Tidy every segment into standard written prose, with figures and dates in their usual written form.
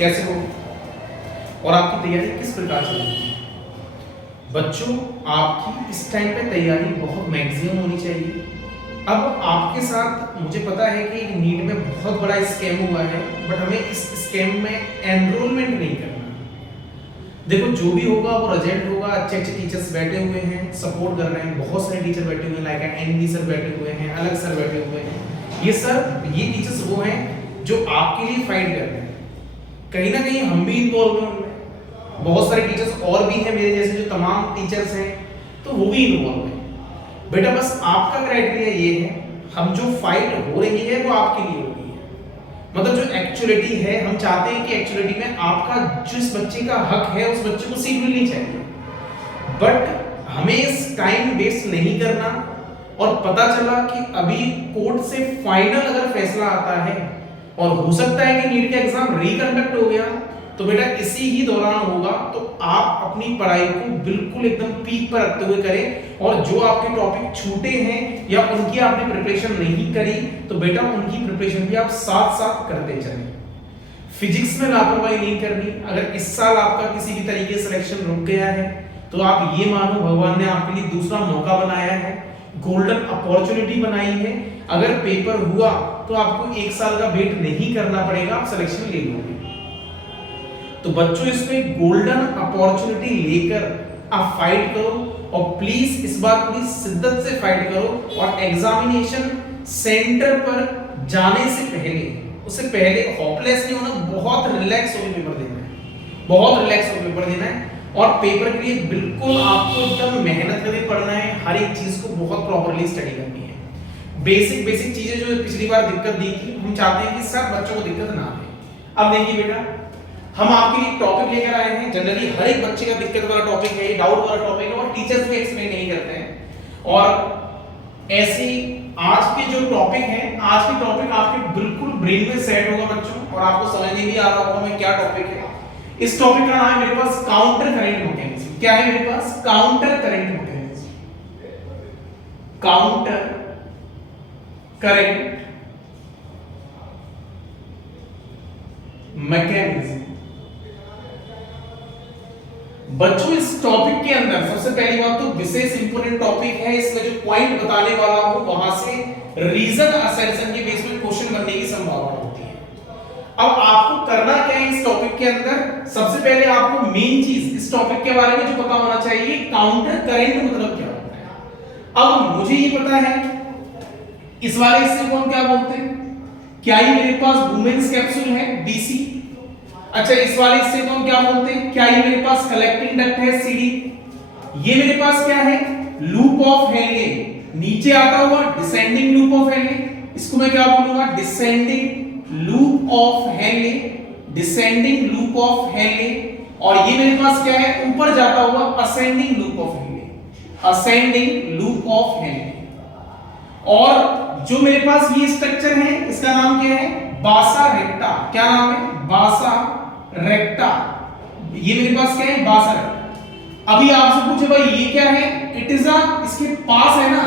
कैसे हो और आपकी तैयारी किस प्रकार चल रही है। बच्चों, आपकी इस टाइम पे तैयारी बहुत मैक्सिमम होनी चाहिए। अब आपके साथ मुझे पता है कि नीट में बहुत बड़ा स्कैम हुआ है, बट हमें इस स्कैम में एनरोलमेंट नहीं करना। देखो, जो भी होगा वो रिजल्ट होगा। अच्छे अच्छे टीचर्स बैठे हुए हैं, सपोर्ट कर रहे हैं। बहुत सारे टीचर बैठे हुए हैं, लाइक एनडी सर बैठे हुए हैं, अलग सर बैठे हुए हैं। ये टीचर्स वो हैं जो आपके लिए फाइट कर रहे हैं। कहीं ना कहीं हम भी इन्वॉल्व हैं उनमें। बहुत सारे टीचर्स और भी हैं मेरे जैसे, जो तमाम टीचर्स हैं, तो वो भी इन्वॉल्व हैं। बेटा, बस आपका क्राइटेरिया ये है, हम जो फाइट हो रही है वो आपके लिए हो रही है। मतलब जो एक्चुअलिटी है, हम चाहते हैं कि एक्चुअलिटी में आपका जिस बच्चे का हक है उस बच्चे को सीट मिलनी चाहिए। बट हमें इस टाइम वेस्ट नहीं करना। और पता चला कि अभी कोर्ट से फाइनल अगर फैसला आता है और हो सकता है कि नीट का एग्जाम रिकंडक्ट हो गया, तो बेटा इसी ही दौरान होगा। तो आप अपनी पढ़ाई को बिल्कुल एकदम पीक पर रखते हुए करें। और जो आपके टॉपिक छूटे हैं या उनकी आपने प्रिपरेशन नहीं करी, तो बेटा उनकी प्रिपरेशन भी आप साथ साथ करते चलें। फिजिक्स में लापरवाही नहीं करनी। अगर इस साल आपका किसी भी तरीके से सिलेक्शन रुक गया है, तो आप ये मानो भगवान ने आपके लिए दूसरा मौका बनाया है, गोल्डन अपॉर्चुनिटी बनाई है। अगर पेपर हुआ तो आपको 1 साल का वेट नहीं करना पड़ेगा, आप सिलेक्शन ले लोगे। तो बच्चों, इसमें गोल्डन अपॉर्चुनिटी लेकर आप फाइट करो। और प्लीज इस बार पूरी शिद्दत से फाइट करो। और एग्जामिनेशन सेंटर पर जाने से पहले, उससे पहले हॉपलेस नहीं होना, बहुत रिलैक्स होकर पेपर देना है, बहुत रिलैक्स होकर पेपर देना है। और पेपर के लिए बिल्कुल आपको एकदम मेहनत करके पढ़ना है। हर एक चीज को बहुत प्रॉपर्ली स्टडी करनी है। बेसिक चीजें जो पिछली बार दिक्कत दी थी, हम चाहते हैं कि सब बच्चों को दिक्कत ना आए। अब देखिए बेटा, हम आपके लिए टॉपिक लेकर आए हैं। जनरली हर एक बच्चे का दिक्कत वाला टॉपिक है, डाउट वाला टॉपिक है, और टीचर्स भी एक्सप्लेन नहीं करते हैं। और ऐसे आज के जो टॉपिक है, आज के टॉपिक आपके बिल्कुल ब्रेन में सेट होगा बच्चों, और आपको समझ नहीं भी आ रहा होगा मैं क्या टॉपिक है। इस टॉपिक का नाम है मेरे पास काउंटर करंट मैकेनिज्म। क्या है मेरे पास? Counter current mechanism. Counter current mechanism. बच्चों, इस टॉपिक के अंदर सबसे पहली बात तो विशेष इंपोर्टेंट टॉपिक है। इसमें जो पॉइंट बताने वाला हूं, वहां से रीजन असर्शन के बेस में क्वेश्चन बनने की संभावना होती है। अब आपको करना क्या है इस टॉपिक के अंदर? सबसे पहले आपको मेन चीज इस टॉपिक के बारे में जो पता होना चाहिए, काउंटर करंट मतलब क्या होता है। अब मुझे ये पता है, इस वाले हिस्से को हम क्या बोलते हैं? क्या ये मेरे पास वुमेन्स कैप्सूल है, डीसी। अच्छा, इस वाले हिस्से को हम क्या बोलते हैं? क्या ये मेरे पास कलेक्टिंग डक्ट है, सीडी। ये मेरे पास क्या है? Loop of Henley. नीचे आता हुआ डिसेंडिंग लूप ऑफ हेनले, इसको मैं क्या बोलूंगा? Descending loop of Henley, descending loop of Henley. और ये मेरे पास क्या है? ऊपर जाता हुआ ascending loop of Henley, ascending loop of Henley. और जो मेरे पास ये स्ट्रक्चर है, इसका नाम क्या है? बासा रेक्टा। क्या नाम है? बासा रेक्टा। ये मेरे पास क्या है? बासा रेक्टा। अभी आपसे पूछे भाई ये क्या है? इट इज इसके पास है ना।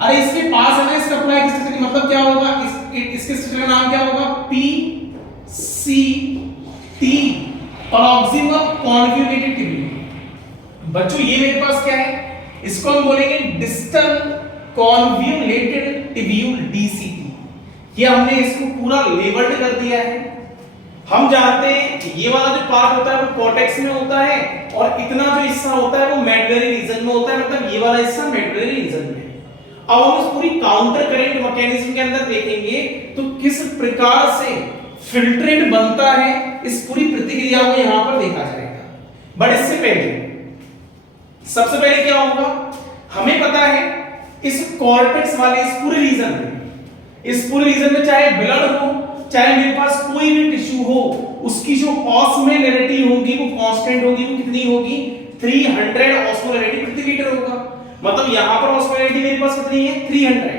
अरे इसके पास है ना, इसका अप्लाई स्ट्रक्चर मतलब क्या होगा? इसके स्ट्रक्चर का नाम क्या होगा? P C T, proximal conjugated tubule. बच्चों, ये मेरे पास क्या है? इसको हम बोलेंगे डिस्टल कॉन्वोल्यूटेड ट्यूब्यूल, डीसीटी। ये हमने इसको पूरा लेबल्ड कर दिया है। हम जानते हैं ये वाला जो पार्ट होता है वो कॉर्टेक्स में होता है, और इतना जो हिस्सा होता है वो मेडुलरी रीजन में होता है। मतलब ये वाला हिस्सा मेडुलरी रीजन में। अब हम इस पूरी काउंटर करंट मैकेनिज्म के अंदर देखेंगे तो किस प्रकार से फिल्ट्रेट बनता है, इस पूरी प्रतिक्रिया को यहां पर देखा जाएगा। बट इससे पहले सबसे पहले क्या होगा, हमें पता है इस कॉर्टेक्स वाले इस पूरे रीजन में चाहे ब्लड हो, चाहे मेरे पास कोई भी टिश्यू हो, उसकी जो ऑस्मोलैरिटी होगी वो कांस्टेंट होगी। वो कितनी होगी? 300 ऑस्मोलैरिटी प्रति लीटर होगा। मतलब यहां पर ऑस्मोलैरिटी मेरे पास कितनी है? 300।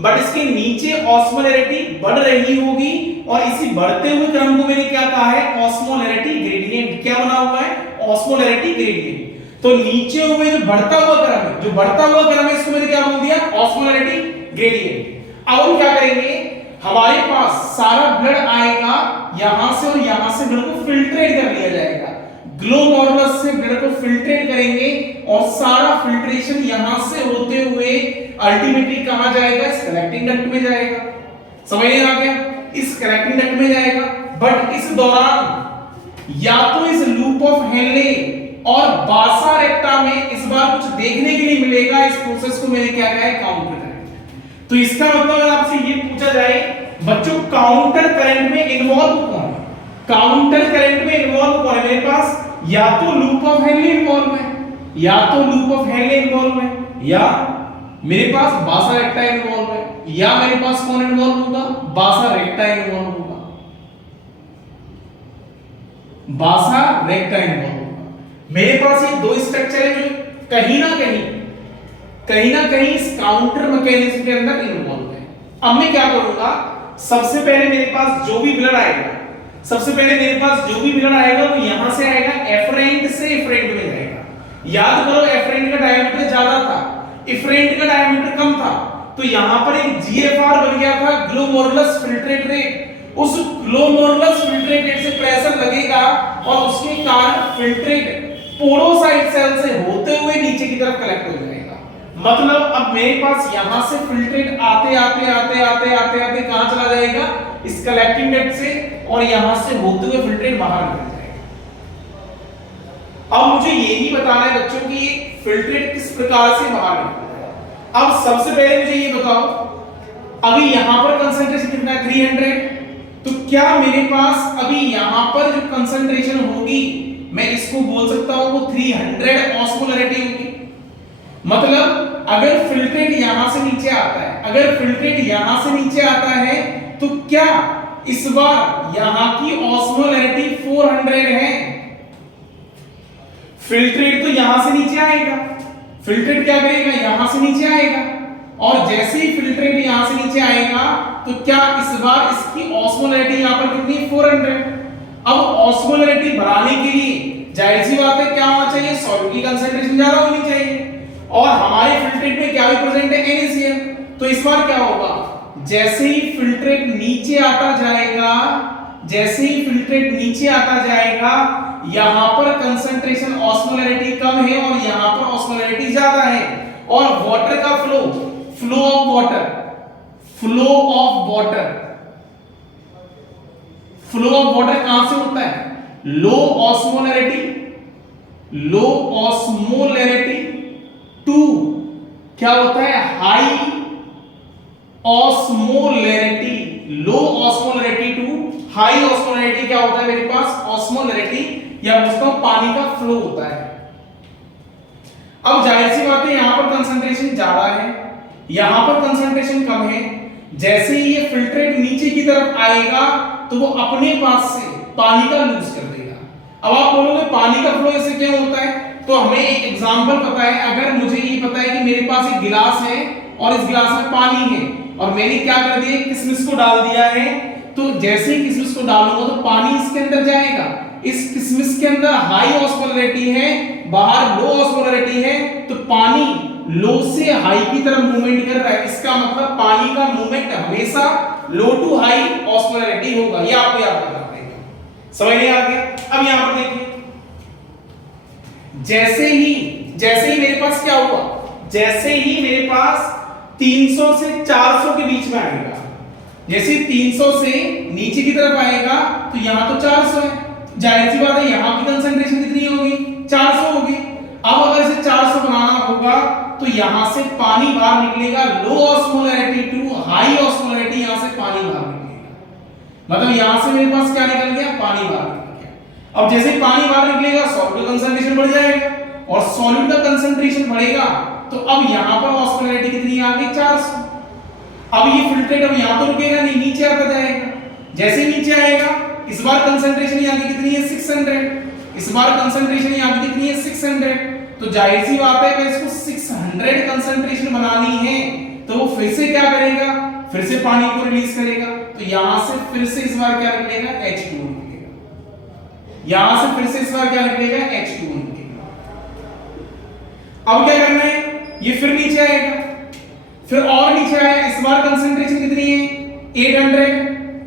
बट इसके नीचे ऑस्मोलैरिटी बढ़ रही होगी, और इसी बढ़ते हुए क्रम को मैंने क्या कहा है? Osmolarity gradient. क्या बना हुआ है? Osmolarity gradient. तो नीचे हुए जो बढ़ता हुआ क्रम है, इसको मैंने क्या बोल दिया? Osmolarity gradient. अब हम क्या करेंगे? हमारे पास सारा ब्लड आएगा यहां से और यहां से ब्लड को फिल्ट्रेट कर लिया जाएगा। ग्लोमेरुलस से ब्लड को फिल्ट्रेट करेंगे और सारा फिल्ट्रेशन यहां से होते हुए अल्टीमेटली कहां जाएगा? इस कलेक्टिंग डक्ट में जाएगा। समझ में आ गया? इस कलेक्टिंग डक्ट में जाएगा। बट इस दौरान या तो इस लूप ऑफ हेनले और बासा रेक्टा में इस बार कुछ देखने के लिए मिलेगा। इस प्रोसेस को मैंने क्या कहा है? Counter current. तो इसका मतलब अगर आपसे ये पूछा जाए बच्चों काउंटर करंट में इन्वॉल्व कौन है? काउंटर करंट में इन्वॉल्व कौन है? मेरे पास या तो लूप ऑफ हेनले इन्वॉल्व है, या तो लूप ऑफ हेनले इन्वॉल्व है, या मेरे पास बासा रेक्टा इन्वॉल्व है, या मेरे पास कौन इन्वॉल्व होगा? बासा रेक्टा इन्वॉल्व होगा। बासा रेक्टा इन्वॉल्व होगा। मेरे पास ये दो स्ट्रक्चर है जो कहीं ना कहीं इस काउंटर मैकेनिज्म के अंदर इन्वॉल्व है। अब मैं क्या करूंगा? सबसे पहले मेरे पास जो भी ब्लड आएगा वो यहां से आएगा, एफरेंट से एफरेंट में जाएगा। याद करो एफरेंट का डायमीटर ज्यादा था, एफरेंट का डायमीटर कम था, तो यहां पर एक जीएफआर बन गया था, ग्लोमेरुलस फिल्ट्रेट रेट। उस ग्लोमेरुलस फिल्ट्रेट रेट से प्रेशर लगेगा और उसके कारण फिल्ट्रेट पोरोसाइट सेल से होते हुए नीचे की तरफ कलेक्ट हो जाएगा। मतलब अब मेरे पास यहां से फिल्ट्रेट आते कहां चला जाएगा? इस कलेक्टिंग डक्ट से, और यहां से होते हुए फिल्ट्रेट बाहर निकल जाएगा। अब मुझे ये ही बताना है बच्चों कि फिल्ट्रेट किस प्रकार से बाहर निकलता है। अब सबसे पहले मुझे ये बताओ, अभी यहां पर कंसंट्रेशन कितना है? 300। तो क्या मेरे पास अभी यहां पर जो कंसंट्रेशन होगी मैं इसको बोल सकता हूं वो 300 ऑस्मोलरिटी होगी। मतलब अगर फिल्ट्रेट यहां से नीचे आता है, तो क्या इस बार यहां की ऑस्मोलरिटी 400 है? फिल्ट्रेट तो यहां से नीचे आएगा, फिल्ट्रेट क्या करेगा? यहां से नीचे आएगा, और जैसे ही फिल्ट्रेट यहां से नीचे आएगा तो क्या इस बार इसकी ऑस्मोलरिटी यहां पर कितनी? 400। अब ऑस्मोलरिटी बढ़ाने के लिए जाहिर सी बात है क्या होना चाहिए? सॉल्यूट की कंसंट्रेशन ज्यादा होनी चाहिए, और हमारे फिल्ट्रेट में क्या भी प्रेजेंट है? NaCl। तो इस बार क्या होगा? जैसे ही फिल्ट्रेट नीचे आता जाएगा यहां पर कंसंट्रेशन ऑस्मोलरिटी कम है और यहां पर ऑस्मोलरिटी ज्यादा है, और वाटर का फ्लो ऑफ वाटर कहां से होता है? लो ऑस्मोलरिटी टू क्या होता है? High osmolarity. Low osmolarity to high osmolarity क्या होता है? मेरे पास ऑस्मोलरिटी या उसका पानी का फ्लो होता है। अब जाहिर सी बात है यहां पर कंसंट्रेशन ज्यादा है, यहां पर कंसंट्रेशन कम है। जैसे ही ये फिल्ट्रेट नीचे की तरफ आएगा तो वो अपने पास से पानी का लूज कर देगा। अब आप बोलोगे पानी का फ्लो ऐसे क्यों होता है? तो हमें एक एग्जांपल पता है। अगर मुझे ये पता है कि मेरे पास एक गिलास है और इस गिलास में पानी है, और मैंने क्या कर दिया? किशमिश को डाल दिया है, तो जैसे ही किशमिश को डालूंगा तो पानी इसके अंदर जाएगा। इस किशमिश के अंदर हाई ऑस्मोलरिटी है, बाहर लो ऑस्मोलरिटी है, तो पानी लो से हाई की तरफ मूवमेंट कर रहा है। इसका मतलब पानी का मूवमेंट हमेशा लो टू हाई ऑस्मोलरिटी होगा। ये आपको याद रखना पड़ेगा। समझ में आ गया? अब यहां पर देखिए, जैसे ही मेरे पास क्या हुआ? जैसे ही मेरे पास 300 से 400 के बीच में आएगा, जैसे 300 से नीचे की तरफ आएगा तो यहां तो 400 है, जाहिर सी बात है यहां की कंसंट्रेशन कितनी होगी? 400 होगी। अब अगर इसे 400 बनाना होगा तो यहां से पानी बाहर निकलेगा, लो ऑस्मोलरिटी टू हाई ऑस्मोलरिटी, यहां से पानी बाहर निकलेगा। मतलब यहां से मेरे पास क्या निकल गया? पानी बाहर निकल गया। अब जैसे पानी बाहर निकलेगा सॉल्यूट का कंसंट्रेशन बढ़ जाएगा, और सॉल्यूट का कंसंट्रेशन बढ़ेगा तो अब यहां पर ऑस्मोलरिटी कितनी आ गई? 400। अब ये फिल्ट्रेट अब यहां तो रुकेगा नहीं, नीचे आता जाएगा। जैसे नीचे आएगा इस बार कंसंट्रेशन यहां की कितनी है? 600। इस बार कंसंट्रेशन यहां की कितनी है? 600। तो जाहिर सी बात है अगर इसको 600 कंसंट्रेशन बनानी है तो वो फिर से क्या करेगा? फिर से पानी को रिलीज करेगा। तो यहां से फिर से इस बार क्या निकलेगा? H2O निकलेगा। यहां से फिर से इस बार क्या निकलेगा? H2O निकलेगा। अब क्या करना है? ये फिर नीचे आएगा, फिर और नीचे आया, इस बार कंसंट्रेशन कितनी है? 800,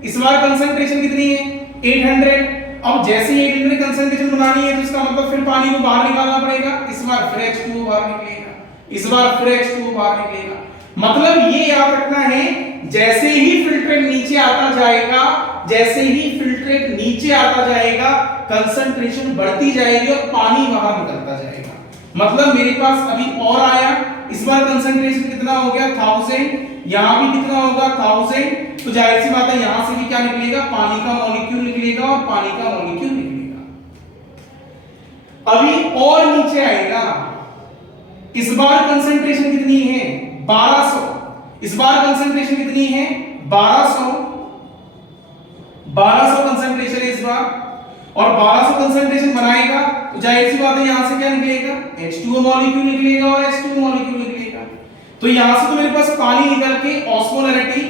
इस बार कंसंट्रेशन कितनी है 800। अब जैसे ही 800 कंसंट्रेशन बनानी है तो इसका मतलब फिर पानी को बाहर निकालना पड़ेगा, इस बार फिर H2O बाहर निकलेगा, इस बार फिर H2O बाहर निकलेगा। मतलब ये याद रखना है, जैसे ही फिल्ट्रेट नीचे आता जाएगा, जैसे ही फिल्ट्रेट नीचे आता जाएगा कंसंट्रेशन बढ़ती जाएगी और पानी बाहर निकलता जाएगा। मतलब मेरे पास अभी और आया, इस बार कंसंट्रेशन कितना हो गया 1000, यहां भी कितना होगा 1000, तो जाहिर सी बात है यहां से भी क्या निकलेगा, पानी का मॉलिक्यूल निकलेगा और पानी का मॉलिक्यूल निकलेगा। अभी और नीचे आएगा, इस बार कंसंट्रेशन कितनी है 1200, इस बार कंसंट्रेशन कितनी है 1200 कंसंट्रेशन है इस बार, और 1200 कंसंट्रेशन बनाएगा तो जाहिर सी बात है यहां से क्या निकलेगा H2O मॉलिक्यूल निकलेगा और H2O मॉलिक्यूल निकलेगा। तो यहां से तो मेरे पास पानी निकल के ऑस्मोलैरिटी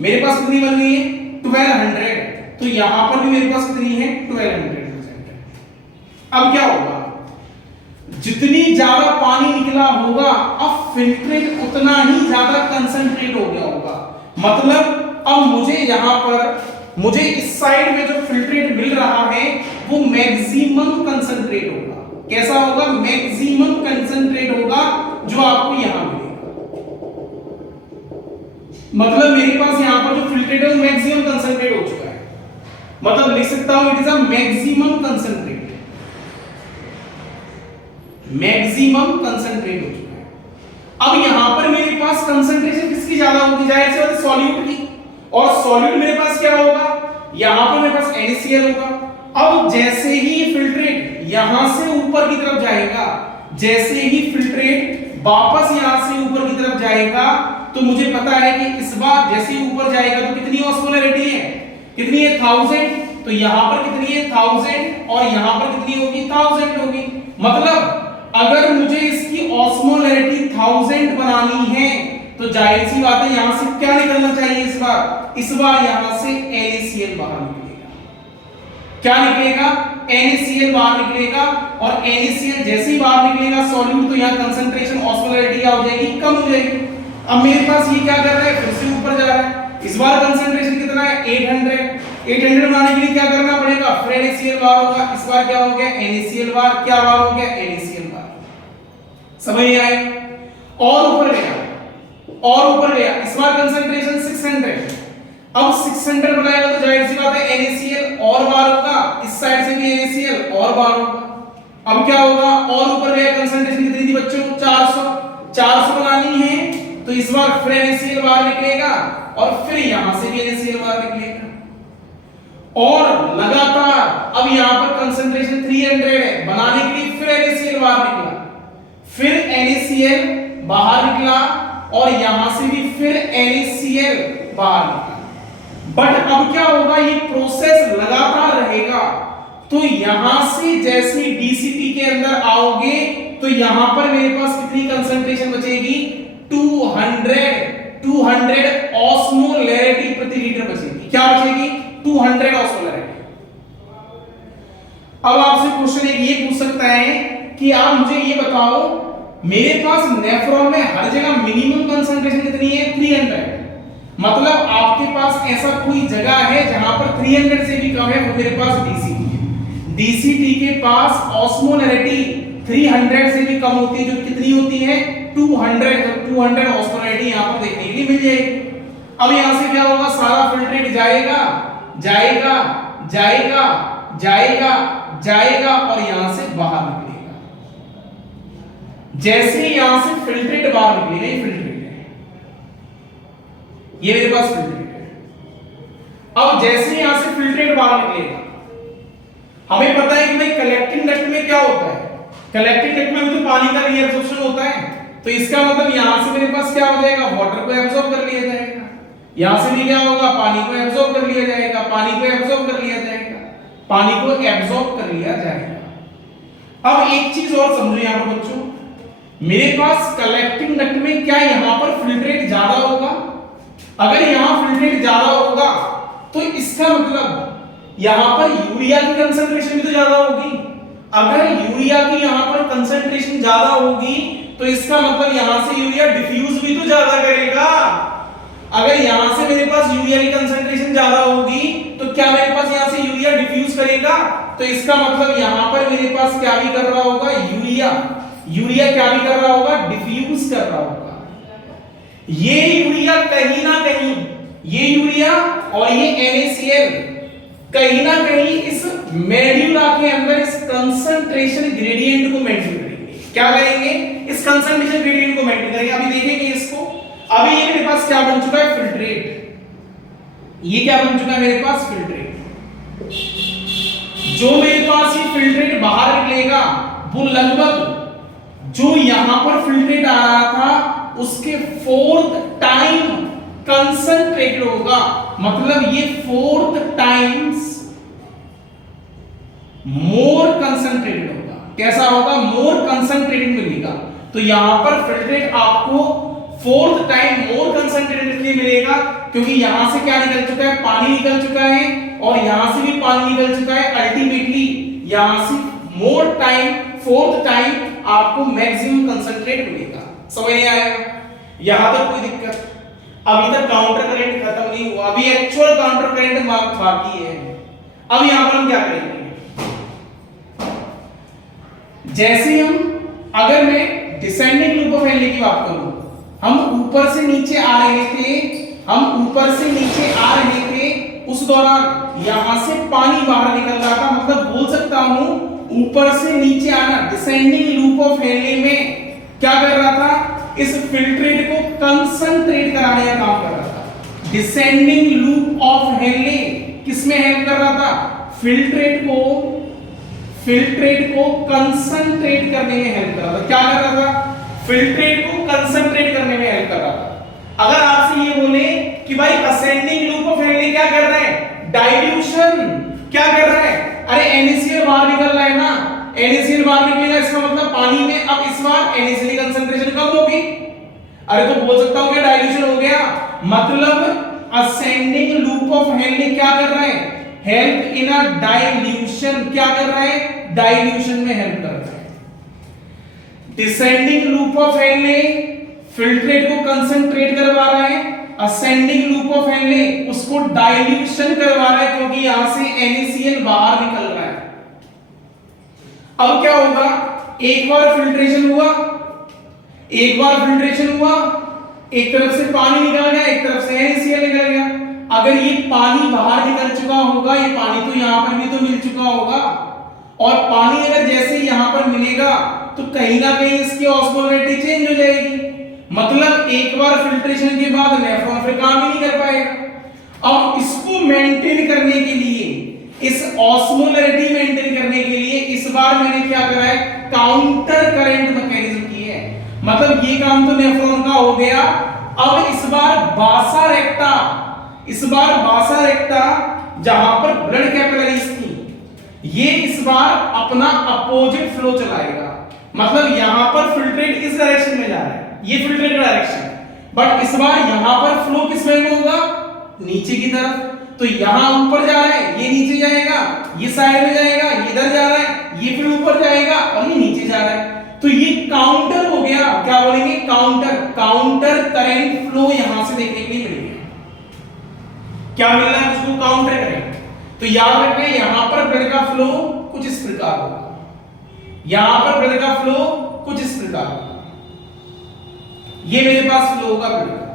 मेरे पास कितनी बन गई है 1200, तो यहां पर भी मेरे पास कितनी है 1200%। अब क्या होगा, जितनी ज्यादा पानी निकला होगा अब फिल्ट्रेट उतना ही ज्यादा कंसंट्रेट हो गया होगा। मतलब अब मुझे यहां पर मुझे इस साइड में जो फिल्ट्रेट मिल रहा है वो मैक्सिमम कंसंट्रेट होगा। कैसा होगा, मैक्सिमम कंसंट्रेट होगा जो आपको यहां मिलेगा। मतलब मेरे पास यहां पर जो फिल्ट्रेट है वो मैक्सिमम कंसंट्रेट हो चुका है, मतलब लिख सकता हूं it is a maximum concentrate, maximum concentrate हो चुका है। अब यहां पर मेरे पास कंसंट्रेशन किसकी ज्यादा होगी, जाहिर सी बात है सॉल्यूट की, और सॉल्यूट मेरे पास क्या होगा, यहां पर मेरे पास NaCl होगा। अब जैसे ही फिल्ट्रेट यहां से ऊपर की तरफ जाएगा, जैसे ही फिल्ट्रेट वापस यहां से ऊपर की तरफ जाएगा तो मुझे पता है कि इस बार जैसे ही ऊपर जाएगा तो कितनी ऑस्मोलैरिटी है, कितनी है 1000, तो यहां पर कितनी है 1000 और यहां पर कितनी होगी 1000 होगी। मतलब अगर मुझे इसकी ऑस्मोलैरिटी 1000 बनानी है तो जाहिर सी बात है यहां से क्या निकलना चाहिए, इस बार यहां से NaCl बाहर निकलेगा। क्या निकलेगा, NaCl बाहर निकलेगा, और NaCl जैसे ही बाहर निकलेगा सॉल्यूट तो यहां कंसंट्रेशन ऑस्मोलैरिटी क्या हो जाएगी, कम हो जाएगी। अब मेरे पास ये क्या कर रहा है, फिर से ऊपर जा रहा है, इस बार कंसंट्रेशन कितना है 800 बनाने के लिए क्या करना पड़ेगा, फिर NaCl बाहर होगा, इस बार क्या हो गया NaCl बाहर, क्या बाहर हो गया NaCl बाहर। समझ में आया, और ऊपर गया, और ऊपर गया, इस बार कंसंट्रेशन 600, अब 600 बनाएगा तो जाहिर सी बात है NaCl और बार होगा, इस साइड से भी NaCl और बार होगा। अब क्या होगा, और ऊपर गया, कंसंट्रेशन कितनी थी बच्चों 400 बनानी है तो इस बार फिर NaCl बाहर निकलेगा और फिर यहां से भी NaCl बाहर निकलेगा, और लगातार अब यहां पर कंसंट्रेशन 300 है, बनाने के लिए फिर NaCl बाहर निकला, फिर NaCl बाहर निकला, और यहां से भी फिर NaCl बाहर निकला। बट अब क्या होगा, ये प्रोसेस लगातार रहेगा, तो यहां से जैसे DCT के अंदर आओगे तो यहां पर मेरे पास कितनी कंसंट्रेशन बचेगी 200 ऑस्मोलैरिटी प्रति लीटर बचेगी। क्या बचेगी 200 ऑस्मोलैरिटी। अब आपसे क्वेश्चन एक ये पूछ सकता है कि आप मुझे ये बताओ, मेरे पास नेफ्रॉन में हर जगह मिनिमम कंसंट्रेशन कितनी है 300, मतलब आपके पास ऐसा कोई जगह है जहां पर 300 से भी कम है, वो मेरे पास DCT है। DCT के पास ऑस्मोलैरिटी 300 से भी कम होती है, जो कितनी होती है 200 ऑस्मोलैरिटी यहां पर देखने के लिए मिल जाएगी। अब यहां से क्या होगा, सारा फिल्ट्रेट जाएगा जाएगा जाएगा जाएगा जाएगा और यहां से बाहर निकलेगा। जैसे ही यहां से फिल्ट्रेट बाहर निकलेगा, ये फिल्ट्रेट है, ये मेरे पास फिल्ट्रेट है। अब जैसे ही यहां से फिल्ट्रेट बाहर निकलेगा, हमें पता है कि भाई कलेक्टिंग डक्ट में क्या होता है, कलेक्टिंग डक्ट में भी तो पानी का रीअब्जॉर्प्शन होता है, तो इसका मतलब यहां से मेरे पास क्या हो जाएगा, वाटर को एब्जॉर्ब कर लिया जाएगा, यहां से भी क्या होगा, पानी को एब्जॉर्ब कर लिया जाएगा, पानी को एब्जॉर्ब कर लिया जाएगा, पानी को एब्जॉर्ब कर लिया जाएगा। अब एक चीज और समझो यहां पर बच्चों, मेरे पास कलेक्टिंग डक्ट में क्या यहां पर फिल्ट्रेट ज्यादा होगा, अगर यहां फिल्ट्रेट ज्यादा होगा तो इसका मतलब यहां पर यूरिया की कंसंट्रेशन भी तो ज्यादा होगी। अगर यूरिया की यहां पर कंसंट्रेशन ज्यादा होगी तो इसका मतलब यहां से यूरिया डिफ्यूज भी तो ज्यादा करेगा, अगर यहां से मेरे पास यूरिया की कंसंट्रेशन ज्यादा होगी तो क्या मेरे पास यहां से यूरिया डिफ्यूज करेगा, तो इसका मतलब यहां पर मेरे पास क्या भी कर रहा होगा, यूरिया क्या भी कर रहा होगा, डिफ्यूज कर रहा होगा। ये यूरिया कहीं ना कहीं, ये यूरिया और ये NaCl कहीं ना कहीं इस मेड्यूला के अंदर इस कंसंट्रेशन ग्रेडियंट को मेंटेन करेंगे। क्या करेंगे, इस कंसंट्रेशन ग्रेडियंट को मेंटेन करेंगे। अभी देखेंगे इसको। अभी ये मेरे पास क्या बन चुका है, फिल्ट्रेट। ये क्या बन चुका है मेरे पास, फिल्ट्रेट। जो मेरे पास ये फिल्ट्रेट बाहर निकलेगा वो लगभग जो यहां पर फिल्ट्रेट आ रहा था उसके 4th टाइम कंसंट्रेटेड होगा। मतलब ये 4th टाइम्स मोर कंसंट्रेटेड होगा। कैसा होगा, मोर कंसंट्रेटेड मिलेगा। तो यहां पर फिल्ट्रेट आपको 4th टाइम मोर कंसंट्रेटेड इसलिए मिलेगा क्योंकि यहां से क्या निकल चुका है, पानी निकल चुका है और यहां से भी पानी निकल चुका है। अल्टीमेटली यहां से मोर टाइम 4th टाइम आपको मैक्सिमम कंसंट्रेट मिलेगा। समझ नहीं आया, यहां तक कोई दिक्कत? अभी तक काउंटर करंट खत्म नहीं हुआ, अभी एक्चुअल काउंटर करंट बाकी है। अब यहां पर हम क्या करेंगे, जैसे हम अगर मैं डिसेंडिंग लूप ऑफ हेनरी की बात करूं, हम ऊपर से नीचे आ रहे थे, उस दौरान यहां से पानी बाहर निकल रहा था। मतलब बोल सकता हूं ऊपर से नीचे आना, डिसेंडिंग लूप ऑफ हेनरी में क्या कर रहा था, इस फिल्ट्रेट को कंसंट्रेट कराने का काम कर रहा था। डिसेंडिंग लूप ऑफ हेनरी किसमें हेल्प कर रहा था, फिल्ट्रेट को कंसंट्रेट करने में हेल्प कर रहा था। क्या कर रहा था, फिल्ट्रेट को कंसंट्रेट करने में हेल्प कर रहा था। अगर आपसे ये बोले कि भाई असेंडिंग लूप ऑफ हेनरी क्या कर रहा है, डाइल्यूशन क्या कर रहा है, अरे NaCl बाहर निकल रहा है ना, NaCl बाहर निकलेगा इसका मतलब पानी में अब इस बार NaCl की कंसंट्रेशन कम होगी। अरे तो बोल सकता हूं क्या डाइल्यूशन हो गया। मतलब असेंडिंग लूप ऑफ हेनरी क्या कर रहा है, हेल्प इन अ डाइल्यूशन। क्या कर रहा है, डाइल्यूशन में हेल्प कर रहा है। Descending loop of Henry filtrate को कंसंट्रेट करवा रहा है, असेंडिंग लूप ऑफ हेनरी उसको डाइल्यूशन करवा रहा है क्योंकि यहां से NaCl बाहर निकल रहा है। अब क्या होगा, एक बार फिल्ट्रेशन हुआ, एक तरफ से पानी निकल गया, एक तरफ से NaCl निकल गया। अगर ये पानी बाहर निकल चुका होगा, ये पानी तो यहां पर भी तो मिल चुका होगा, और पानी अगर जैसे ही यहां पर मिलेगा तो कहीं ना कहीं इसकी ऑस्मोलैरिटी चेंज हो जाएगी। मतलब एक बार फिल्ट्रेशन के बाद नेफ्रॉन फिर काम ही नहीं कर पाएगा। अब इसको मेंटेन करने के लिए, इस ऑस्मोलैरिटी मेंटेन करने के लिए इस बार मैंने क्या करा है, काउंटर करंट मैकेनिज्म की है। मतलब ये काम तो नेफ्रॉन का हो गया। अब इस बार बासा रेक्टा जहां पर ब्लड कैपिलरीज थी, ये इस बार अपना अपोजिट फ्लो चलाएगा। मतलब यहां पर फिल्ट्रेट इस डायरेक्शन में जा रहा है, ये फिल्ट्रेट डायरेक्शन, बट इस बार यहां पर फ्लो किस वे में होगा, नीचे की तरफ। तो यहां ऊपर जा रहा है, ये नीचे जाएगा, ये साइड में जाएगा, ये इधर जा रहा है, ये फिर ऊपर जाएगा और ये नीचे जा रहा है। तो ये काउंटर हो गया, क्या बोलेंगे, काउंटर करंट फ्लो यहां से देखने के लिए मिलेगा। क्या मिल रहा है उसको, काउंटर करंट। तो याद रखना यहां पर ब्लड का फ्लो कुछ इस प्रकार होगा, यहां पर ब्लड का फ्लो कुछ इस प्रकार होगा, ये मेरे पास फ्लो होगा ब्लड का।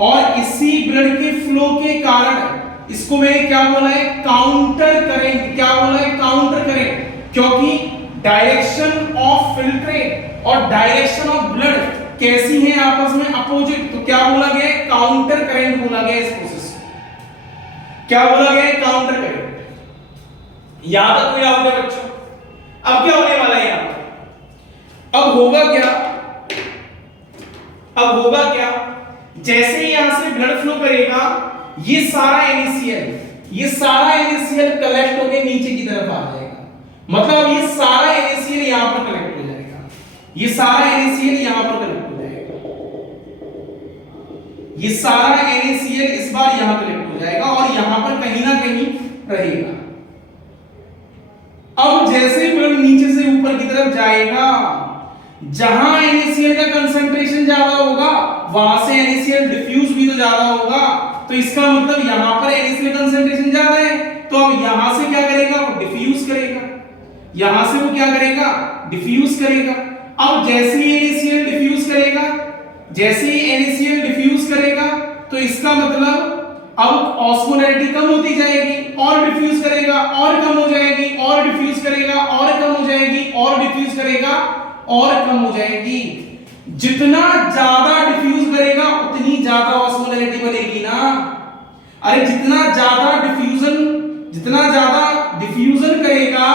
और इसी ब्लड के फ्लो के कारण इसको मैंने क्या बोला है, काउंटर करंट। क्या बोला है, काउंटर करंट, क्योंकि डायरेक्शन ऑफ फिल्ट्रेट और डायरेक्शन ऑफ ब्लड कैसी है आपस में, अपोजिट। तो क्या बोला गया है, काउंटर करंट बोला गया इस प्रोसेस को। क्या बोला गया है, काउंटर करंट। यहां तक कोई डाउट है बच्चों? अब क्या होने वाला है यहां पर, अब होगा क्या, जैसे ही यहां से ब्लड फ्लो करेगा, ये सारा NaCl कलेक्ट होकर नीचे की तरफ आ जाएगा। मतलब ये सारा NaCl यहां पर कलेक्ट हो जाएगा, ये सारा NaCl यहां पर कलेक्ट हो जाएगा, ये सारा NaCl इस बार यहां कलेक्ट हो जाएगा और यहां पर कहीं ना कहीं रहेगा। अब जैसे ब्लड नीचे से ऊपर की तरफ जाएगा, जहां NaCl का कंसंट्रेशन ज्यादा होगा वहां से NaCl डिफ्यूज भी तो ज्यादा होगा, तो इसका मतलब यहां पर NaCl कंसंट्रेशन ज्यादा है, तो अब यहां से क्या करेगा, वो डिफ्यूज करेगा, यहां से वो क्या करेगा, डिफ्यूज करेगा। अब जैसे ही NaCl डिफ्यूज करेगा, जैसे ही NaCl डिफ्यूज करेगा, तो इसका मतलब अब ऑस्मोलैरिटी कम होती जाएगी, और डिफ्यूज करेगा और कम हो जाएगी, और डिफ्यूज करेगा और कम हो जाएगी, और डिफ्यूज करेगा और कम हो जाएगी। जितना ज्यादा डिफ्यूज करेगा उतनी ज्यादा ऑस्मोलैरिटी बनेगी ना। अरे जितना ज्यादा डिफ्यूजन करेगा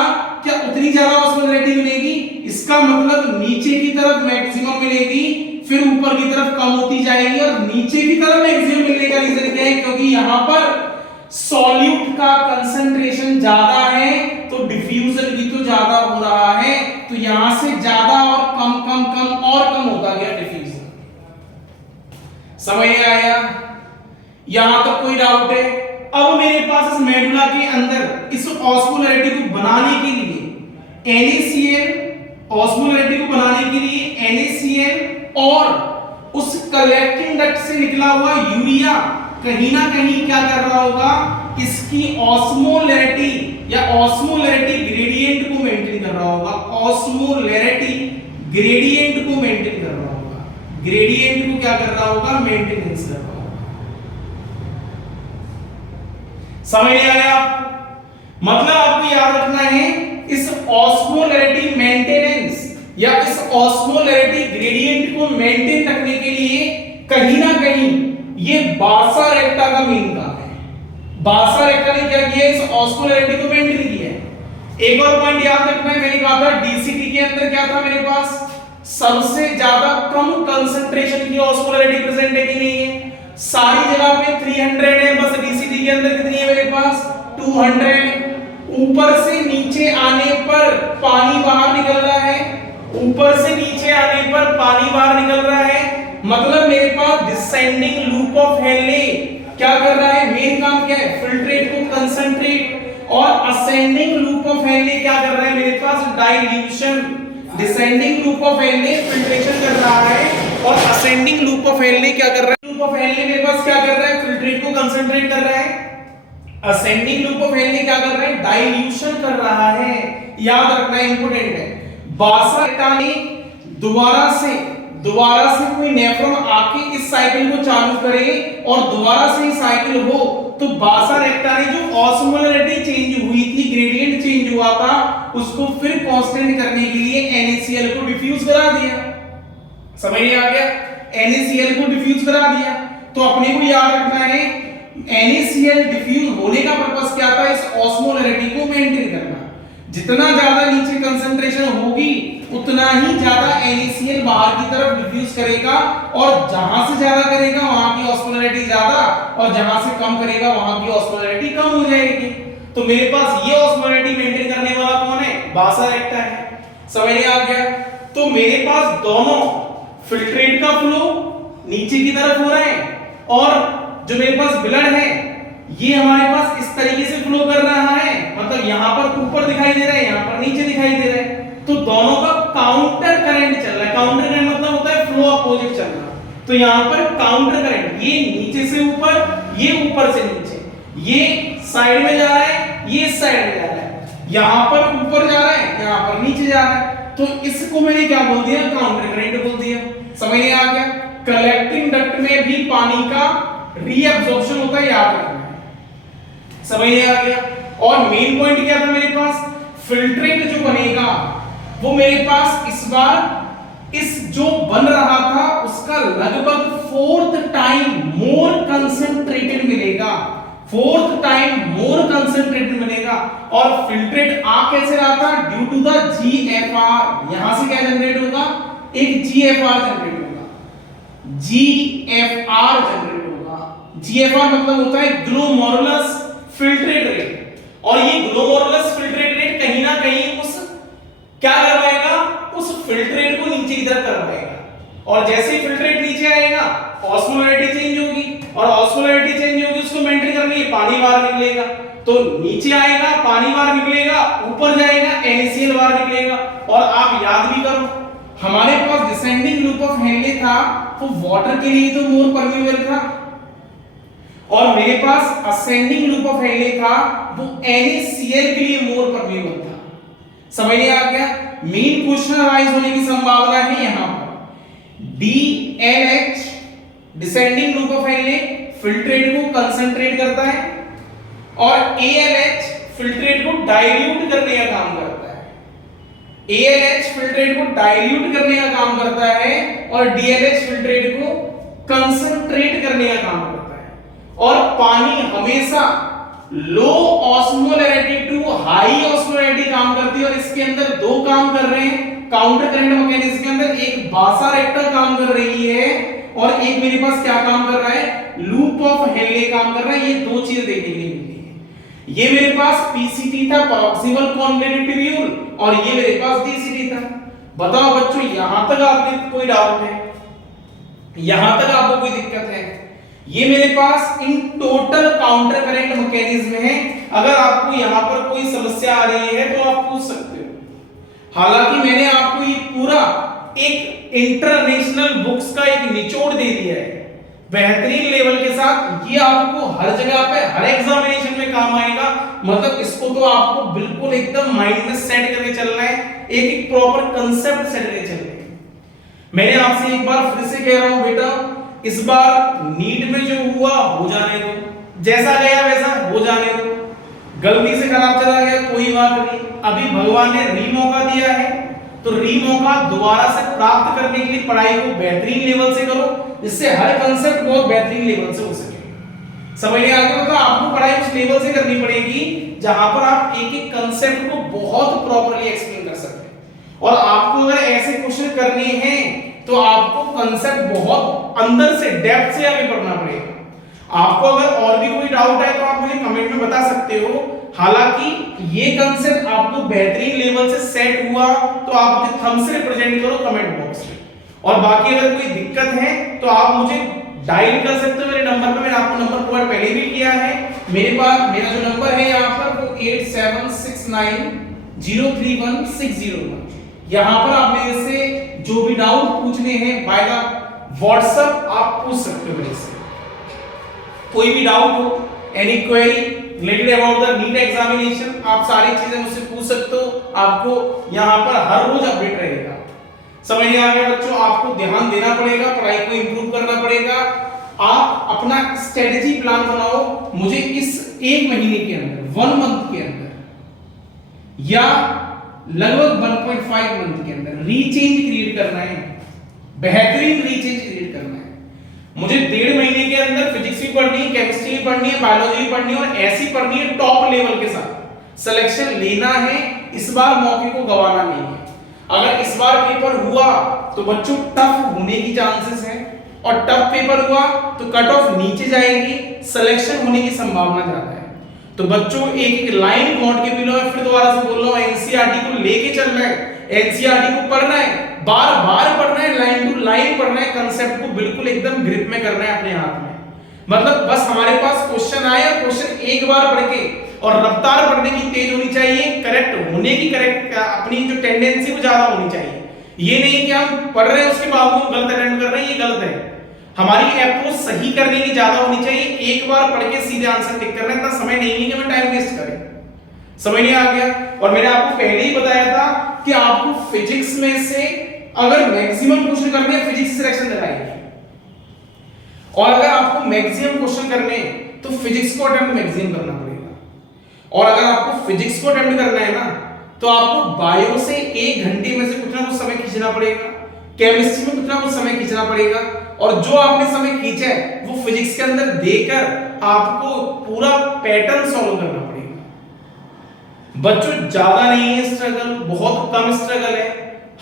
क्या उतनी ज्यादा ऑस्मोलैरिटी मिलेगी। इसका मतलब नीचे की तरफ मैक्सिमम मिलेगी, फिर ऊपर की तरफ कम होती जाएगी, और नीचे की तरफ मैक्सिमम मिलने का रीजन क्या है, क्योंकि यहां पर सॉल्यूट का कंसंट्रेशन ज्यादा है, तो डिफ्यूजन भी तो ज्यादा हो रहा है, तो यहां से ज्यादा और कम कम कम और कम होता गया डिफ्यूजन। समझ आया? यहां तक कोई डाउट है? अब मेरे पास इस मेडुला के अंदर इस ऑस्मोलैरिटी को बनाने के लिए NaCl, ऑस्मोलैरिटी को बनाने के लिए NaCl और उस कलेक्टिंग डक्ट से निकला हुआ यूरिया कहीं ना कहीं क्या कर रहा होगा, इसकी ऑस्मोलैरिटी या ऑस्मोलैरिटी ग्रेडियंट को मेंटेन कर रहा होगा, ऑस्मोलैरिटी ग्रेडियंट को मेंटेन कर रहा होगा, ग्रेडियंट को क्या कर रहा होगा, मेंटेनेंस कर रहा होगा। समझ आया? मतलब आपको याद रखना है इस ऑस्मोलैरिटी मेंटेनेंस या इस ऑस्मोलैरिटी ग्रेडियंट को मेंटेन रखने के लिए कहीं ना कहीं ये बासा रेक्टा का मेन काम है। बासा रेक्टा ने क्या किया, इस ऑस्मोलैरिटी को मेंटेन किया है। एक और पॉइंट याद रखना है, मैंने कहा था डीसीटी के अंदर क्या था मेरे पास, सबसे ज्यादा कम कंसंट्रेशन की ऑस्मोलैरिटी प्रेजेंट है कि नहीं है। सारी जगह पे 300 है, बस डीसीटी के अंदर कितनी है मेरे पास, 200। ऊपर से नीचे आने पर पानी बाहर निकल रहा है, ऊपर से नीचे आने पर पानी बाहर निकल रहा है, मतलब मेरे पास डिसेंडिंग लूप ऑफ हेनले क्या कर रहा है, मेन काम क्या है, फिल्ट्रेट को कंसंट्रेट, और असेंडिंग लूप ऑफ हेनले क्या कर रहा है मेरे पास, dilution. Descending loop of Henle filtration कर रहा है, और असेंडिंग लूप ऑफ हेनले क्या कर रहा है, लूप ऑफ हेनले मेरे पास क्या कर रहा है, फिल्ट्रेट को कंसंट्रेट कर रहा है। असेंडिंग लूप ऑफ हेनले क्या कर रहा है, डाइल्यूशन कर रहा है। याद रखना इंपॉर्टेंट है। बासा रेक्टा ने दोबारा से कोई नेफ्रॉन आके इस साइकिल को चालू करे और दोबारा से साइकिल हो, तो बासा रेक्टा ने जो ऑस्मोलैरिटी चेंज हुई थी, ग्रेडियंट चेंज हुआ था, उसको फिर कांस्टेंट करने के लिए NaCl को डिफ्यूज करा दिया। समझ में आ गया? NaCl को डिफ्यूज करा दिया। तो अपने को याद रखना है NaCl डिफ्यूज होने का पर्पस क्या था, इस ऑस्मोलैरिटी को मेंटेन करना। जितना ज्यादा नीचे कंसंट्रेशन होगी उतना ही ज्यादा NaCl बाहर की तरफ डिफ्यूज करेगा, और जहां से ज्यादा करेगा वहां की ऑस्मोलैरिटी ज्यादा, और जहां से कम करेगा वहां की ऑस्मोलैरिटी कम हो जाएगी। तो मेरे पास ये ऑस्मोलैरिटी मेंटेन करने वाला कौन है, बासा रेक्टा है। समझ में आ गया? तो मेरे पास दोनों फिल्ट्रेट का फ्लो नीचे की तरफ हो रहा है, और जो मेरे पास ब्लड है ये हमारे पास इस तरीके से फ्लो कर रहा है, मतलब यहां पर ऊपर दिखाई दे रहा है, यहां पर नीचे दिखाई दे रहा है। तो दोनों का काउंटर करंट चल रहा है। काउंटर करंट मतलब होता है फ्लो अपोजिट चलना। तो यहां पर काउंटर करंट, ये नीचे से ऊपर, ये ऊपर से नीचे, ये साइड में जा रहा है, ये साइड में जा रहा है, यहां पर ऊपर जा रहा है, यहां पर नीचे जा रहा है। तो इसको मैंने क्या बोल दिया, काउंटर करंट बोल दिया। समझ में आ गया? कलेक्टिंग डक्ट में भी पानी का रीअब्जॉर्प्शन होता है, याद रखना। समझ में आ गया? और मेन पॉइंट क्या था मेरे पास, फिल्ट्रेट जो बनेगा वो मेरे पास इस बार इस जो बन रहा था उसका लगभग 4th टाइम मोर कंसंट्रेटेड मिलेगा, 4th टाइम मोर कंसंट्रेटेड मिलेगा। और फिल्ट्रेट आ कैसे रहा था, ड्यू टू द GFR। यहां से क्या जनरेट होगा, एक GFR जनरेट होगा, GFR जनरेट होगा। GFR मतलब होता है ग्लोमेरुलस फिल्ट्रेट रेट, और ये ग्लोमेरुलस फिल्ट्रेट रेट कहीं ना कहीं उस क्या करवाएगा, उस फिल्ट्रेट को नीचे की तरफ करवाएगा। और जैसे ही फिल्ट्रेट नीचे आएगा ऑस्मोलैरिटी चेंज होगी, और ऑस्मोलैरिटी चेंज होगी उसको मेंटेन करने के लिए पानी बाहर निकलेगा। तो नीचे आएगा पानी बाहर निकलेगा, ऊपर जाएगा NaCl बाहर निकलेगा। और आप याद भी करो हमारे पास डिसेंडिंग लूप ऑफ हेनले था, वो वाटर के लिए तो मोर परमिएबल था, और मेरे पास असेंडिंग लूप ऑफ हेनले था, वो NaCl के लिए मोर परमिएबल था। समझ में आ गया? मेन क्वेश्चन अराइज होने की संभावना है यहां पर DLH descending loop of Henley filtrate को कंसंट्रेट करता है, और ALH फिल्ट्रेट को डाइल्यूट करने का काम करता है। ALH फिल्ट्रेट को डाइल्यूट करने का काम करता है, और DLH फिल्ट्रेट को कंसंट्रेट करने का काम करता है। और पानी हमेशा लो ऑस्मोलैरिटी टू हाई ऑस्मोलैरिटी काम करती है, और इसके अंदर दो काम कर रहे हैं काउंटर करंट मैकेनिज्म के अंदर, एक बासारेक्टर काम कर रही है और एक मेरे पास क्या काम कर रहा है, लूप ऑफ हेनले काम कर रहा है। ये दो चीजें देखने के लिए मिलती है। ये मेरे पास PCT था, प्रॉक्सिमल कॉन्वेलेंट ट्यूब्यूल, और ये मेरे पास DCT था। बताओ बच्चों, यहां तक आपके कोई डाउट है? यहां तक आपको कोई दिक्कत है? ये मेरे पास in total counter current mechanism है। अगर आपको यहां पर कोई समस्या आ रही है तो आप पूछ सकते हो। हालांकि मैंने आपको ये पूरा एक इंटरनेशनल बुक्स का एक निचोड़ दे दिया है बेहतरीन लेवल के साथ। ये आपको हर जगह पे हर एग्जामिनेशन में काम आएगा। मतलब इसको तो आपको बिल्कुल एकदम माइंड में सेट करके चलना है, एक एक प्रॉपर कांसेप्ट सेट करके चलना है। मैंने आपसे एक बार फिर से कह रहा हूं बेटा, इस बार नीट में जो हुआ हो जाने दो, जैसा गया वैसा हो जाने दो। गलती से खराब चला गया कोई बात नहीं, अभी भगवान ने री मौका दिया है, तो री मौका दोबारा से प्राप्त करने के लिए पढ़ाई को बेहतरीन लेवल से करो, जिससे हर कांसेप्ट बहुत बेहतरीन लेवल से हो सके। समझ में आ गया? तो आपको पढ़ाई उस लेवल से करनी पड़ेगी जहां पर आप एक एक कांसेप्ट को बहुत प्रॉपर्ली एक्सप्लेन कर सकते। और आपको अगर ऐसे क्वेश्चन करने हैं तो आपको कांसेप्ट बहुत अंदर से डेप्थ से आगे बढ़ना पड़ेगा। आपको अगर और भी कोई डाउट है तो आप मुझे कमेंट में बता सकते हो। हालांकि ये कांसेप्ट आपको बेहतरीन लेवल से सेट हुआ तो आप मुझे थंब से रिप्रेजेंट करो कमेंट बॉक्स में। और बाकी अगर कोई दिक्कत है तो आप मुझे डायल कर सकते हो मेरे नंबर पे। मैंने आपको नंबर प्रोवाइड पहले भी किया है। मेरे पास मेरा जो नंबर है यहाँ पर वो 8769031601। यहाँ पर आप मेरे से जो भी डाउट पूछने हैं बाय द व्हाट्सएप आप पूछ सकते हो मेरे से। कोई भी डाउट हो, any query related about the NEET examination, आप सारी चीजें मुझसे पूछ सकते हो। आपको यहाँ पर हर रोज अपडेट रहेगा। समझ में आ गया बच्चों? आपको ध्यान देना पड़ेगा, पढ़ाई को इंप्रूव करना पड़ेगा। आप अपना स्ट्रेटेजी प्लान बनाओ। मुझे इस एक महीने के अंदर, 1 मंथ के अंदर या लगभग 1.5 मंथ के अंदर रीचेंज क्रिएट करना है, बेहतरीन रीचेंज क्रिएट करना है। मुझे 1.5 महीने के अंदर फिजिक्स भी पढ़नी है, केमिस्ट्री भी पढ़नी है, बायोलॉजी भी पढ़नी है, और ऐसी पढ़नी है टॉप लेवल के साथ। सिलेक्शन लेना है, इस बार मौके को गंवाना नहीं है। अगर इस बार पेपर हुआ तो बच्चों टफ होने की चांसेस है, और टफ पेपर हुआ तो कट ऑफ नीचे जाएगी, सिलेक्शन होने की संभावना ज्यादा है। तो बच्चों एक एक लाइन नोट के बिलो में फिर दोबारा से बोल रहा हूं, एनसीईआरटी को लेके चलना है, एनसीईआरटी को पढ़ना है, बार बार पढ़ना है, लाइन टू लाइन पढ़ना है, कांसेप्ट को बिल्कुल एकदम ग्रिप में करना है अपने हाथ में। मतलब बस हमारे पास क्वेश्चन आया, क्वेश्चन एक बार पढ़ के, और रफ्तार पढ़ने की तेज होनी चाहिए, करेक्ट होने की अपनी जो टेंडेंसी वो ज्यादा होनी चाहिए। ये नहीं कि हम पढ़ रहे हैं उसके बावजूद गलत अटेम्प्ट कर रहे हैं, ये गलत है। हमारी अप्रोच सही करने की ज्यादा होनी चाहिए। एक बार पढ़ के सीधे आंसर टिक करना, इतना समय नहीं है कि मैं टाइम वेस्ट करें। समझ नहीं आ गया? और मैंने आपको पहले ही बताया था कि आपको फिजिक्स में से अगर मैक्सिमम क्वेश्चन करने हैं, फिजिक्स सिलेक्शन लगाएंगे, और अगर आपको मैक्सिमम क्वेश्चन करने तो फिजिक्स को अटेम्प्ट मैक्सिमम करना पड़ेगा। और अगर आपको फिजिक्स को अटेम्प्ट करना है ना, तो आपको बायो से 1 घंटे में से कुछ ना कुछ समय खींचना पड़ेगा, केमिस्ट्री में कुछ ना कुछ समय खींचना पड़ेगा, और जो आपने समय खींचा है वो फिजिक्स के अंदर देकर आपको पूरा पैटर्न सॉल्व करना पड़ेगा। बच्चों ज्यादा नहीं है स्ट्रगल, बहुत कम स्ट्रगल है।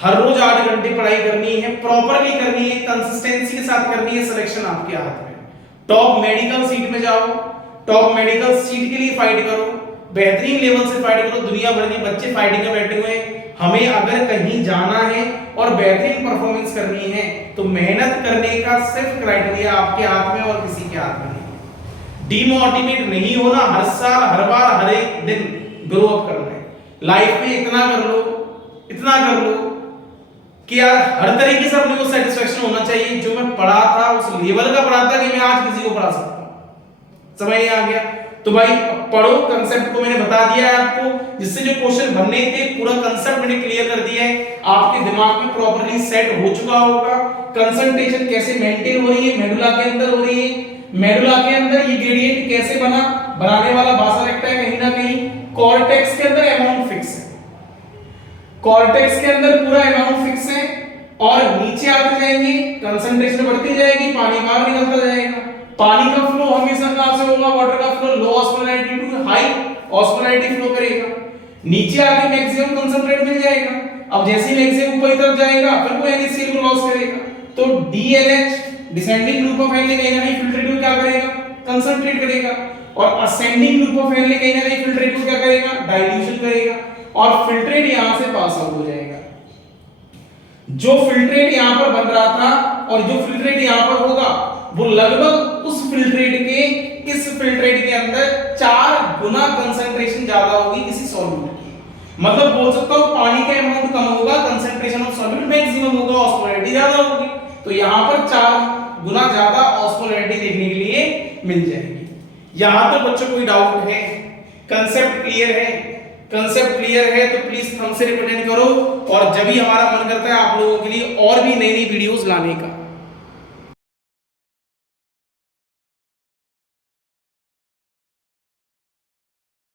हर रोज 8 घंटे पढ़ाई करनी है, प्रॉपरली करनी है, कंसिस्टेंसी के साथ करनी है। सिलेक्शन आपके हाथ में। टॉप मेडिकल सीट में जाओ, टॉप मेडिकल सीट के लिए फाइट करो, बेहतरीन लेवल से फाइट करो। दुनिया भर के बच्चे फाइटिंग में बैठे हुए हैं। हमें अगर कहीं जाना है और बेहतरीन परफॉर्मेंस करनी है तो मेहनत करने का सिर्फ क्राइटेरिया आपके हाथ में और किसी के हाथ में नहीं। डिमोटिवेट नहीं होना, हर साल हर बार हर एक दिन ग्रो अप करना है। लाइफ में इतना कर लो, इतना कर लो, कि यार हर तरीके से अपने को सेटिस्फेक्शन होना चाहिए, जो मैं पढ़ा था उस लेवल का पढ़ा था कि मैं आज किसी को पढ़ा सकता हूं। समझ नहीं आ गया? तो भाई पढ़ो, कंसेप्ट को मैंने बता दिया है आपको, जिससे जो क्वेश्चन बनने थे पूरा कंसेप्ट मैंने क्लियर कर दिया है, आपके दिमाग में प्रॉपर्ली सेट हो चुका होगा। कंसंट्रेशन कैसे मेंटेन हो रही है, मेडुला के अंदर हो रही है, मेडुला के अंदर ये ग्रेडियंट कैसे बना, बनाने वाला भाषा रखता है कहीं ना कहीं। कॉर्टेक्स के अंदर अमाउंट फिक्स है, कॉर्टेक्स के अंदर पूरा अमाउंट फिक्स है, और नीचे आते जाएंगे कंसंट्रेशन बढ़ती जाएगी, पानी बाहर निकलता जाएगा। पानी का फ्लो हमेशा कहां से होगा, वाटर का flow low osmolarity to high osmolarity flow करेगा, नीचे आके मैक्सिमम कंसंट्रेट मिल जाएगा। अब जैसे ही मैक्सिमम ऊपर की तरफ जाएगा फिर वो NaCl को लॉस करेगा, तो DLH descending group of aldehyde कहीं ना कहीं फिल्ट्रेट को क्या करेगा, कंसंट्रेट करेगा, और असेंडिंग ग्रुप ऑफ एल्डिहाइड कहीं ना कहीं फिल्ट्रेट को क्या करेगा, डाइल्यूशन करेगा, और फिल्ट्रेट यहां से पास आउट हो जाएगा। जो फिल्ट्रेट यहां पर बन रहा था और जो फिल्ट्रेट यहां पर होगा वो लगभग उस फिल्ट्रेट के इस फिल्ट्रेट के अंदर 4 गुना कंसंट्रेशन ज्यादा होगी किसी सॉल्यूट की। मतलब बोल सकता हूं पानी का अमाउंट कम होगा, कंसंट्रेशन ऑफ सॉल्यूट मैक्सिमम होगा, ऑस्मोलैरिटी ज्यादा होगी, तो यहां पर 4 गुना ज्यादा ऑस्मोलैरिटी देखने के लिए मिल जाएगी। यहां तक बच्चों कोई डाउट है? कंसेप्ट क्लियर है? कंसेप्ट क्लियर है तो प्लीज हमसे रिप्रेजेंट करो, और जब भी हमारा मन करता है आप लोगों के लिए और भी नई नई वीडियोस लाने का।